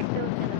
like those in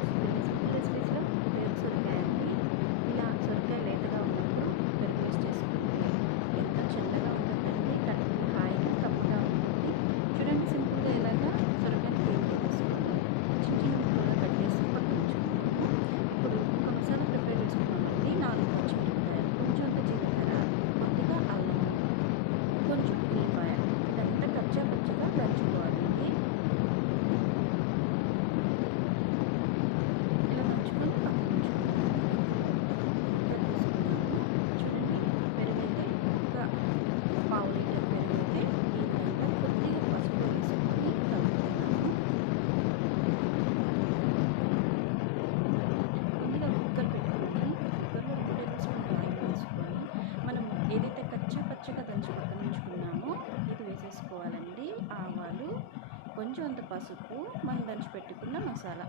కొంచెం అంత పసుపు మనం దంచి పెట్టుకున్న మసాలా.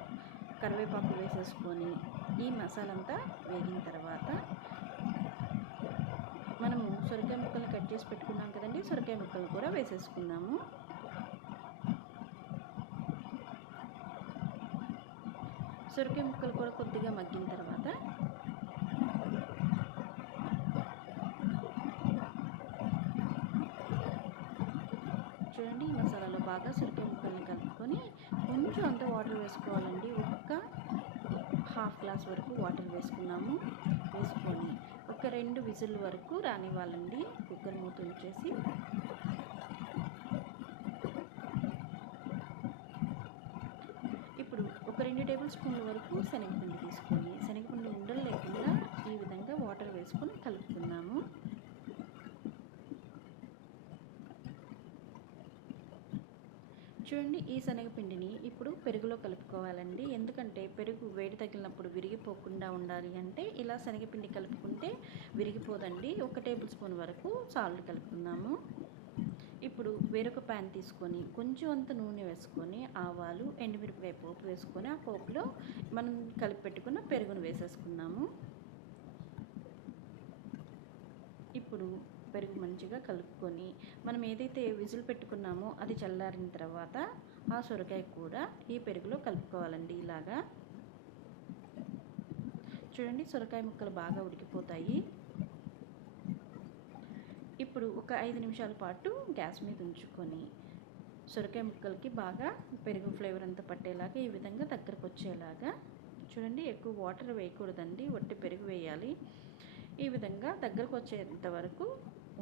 కరివేపాకు వేసేసుకొని ఈ మసాలా అంతా వేగిన తర్వాత మనము సొరకాయ ముక్కలు కట్ చేసి పెట్టుకున్నాం కదండి సొరకాయ ముక్కలు కూడా వేసేసుకున్నాము సొరకాయ ముక్కలు కూడా కొద్దిగా మగ్గిన తర్వాత చూడండి ఈ మసాలాలో బాగా సొరకాయ ముక్కల్ని కలుపుకొని కొంచెం అంత వాటర్ వేసుకోవాలండి. ఒక్క హాఫ్ గ్లాస్ వరకు వాటర్ వేసుకున్నాము. వేసుకొని ఒక రెండు విజిల్ వరకు రానివ్వాలండి. కుక్కర్ మూత ఉంచేసి. ఇప్పుడు ఒక రెండు టేబుల్ స్పూన్ల వరకు శనగపిండి తీసుకొని శనగపిండి ఉండలు లేకుండా ఈ విధంగా వాటర్ వేసుకొని కలుపుకున్నాము. చూడండి ఈ శనగపిండిని ఇప్పుడు పెరుగులో కలుపుకోవాలండి. ఎందుకంటే పెరుగు వేడి తగిలినప్పుడు విరిగిపోకుండా ఉండాలి అంటే ఇలా శనగపిండి కలుపుకుంటే విరిగిపోదండి. ఒక టేబుల్ స్పూన్ వరకు సాల్ట్ కలుపుకుందాము. ఇప్పుడు వేరొక ప్యాన్ తీసుకొని కొంచెం అంత నూనె వేసుకొని ఆవాలు ఎండుమిరపకాయ పోపు వేసుకొని ఆ పోపులో మనం కలిపి పెట్టుకున్న పెరుగును వేసేసుకున్నాము ఇప్పుడు పెరుగు మంచిగా కలుపుకొని మనం ఏదైతే విజులు పెట్టుకున్నామో అది చల్లారిన తర్వాత ఆ సొరకాయ కూడా ఈ పెరుగులో కలుపుకోవాలండి ఇలాగా. చూడండి సొరకాయ ముక్కలు బాగా ఉడికిపోతాయి. ఇప్పుడు ఒక ఐదు నిమిషాల పాటు గ్యాస్ మీద ఉంచుకొని సొరకాయ ముక్కలకి బాగా పెరుగు ఫ్లేవర్ అంతా పట్టేలాగా ఈ విధంగా దగ్గరకు వచ్చేలాగా చూడండి ఎక్కువ వాటర్ వేయకూడదండి వట్టి పెరుగు వేయాలి. ఈ విధంగా దగ్గరకు వచ్చేంత వరకు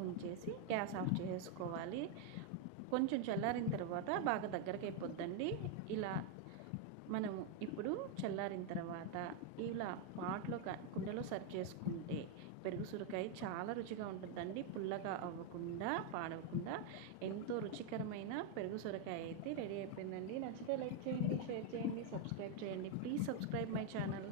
ఉంచేసి గ్యాస్ ఆఫ్ చేసుకోవాలి. కొంచెం చల్లారిన తర్వాత బాగా దగ్గరకు అయిపోద్దండి ఇలా మనము ఇప్పుడు చల్లారిన తర్వాత ఇలా పాట్లో కుండలో సర్వ్ చేసుకుంటే పెరుగు సురకాయ చాలా రుచిగా ఉంటుందండి. పుల్లగా అవ్వకుండా పాడవకుండా ఎంతో రుచికరమైన పెరుగు సొరకాయ అయితే రెడీ అయిపోయిందండి. నచ్చితే లైక్ చేయండి షేర్ చేయండి సబ్స్క్రైబ్ చేయండి. Please subscribe my channel.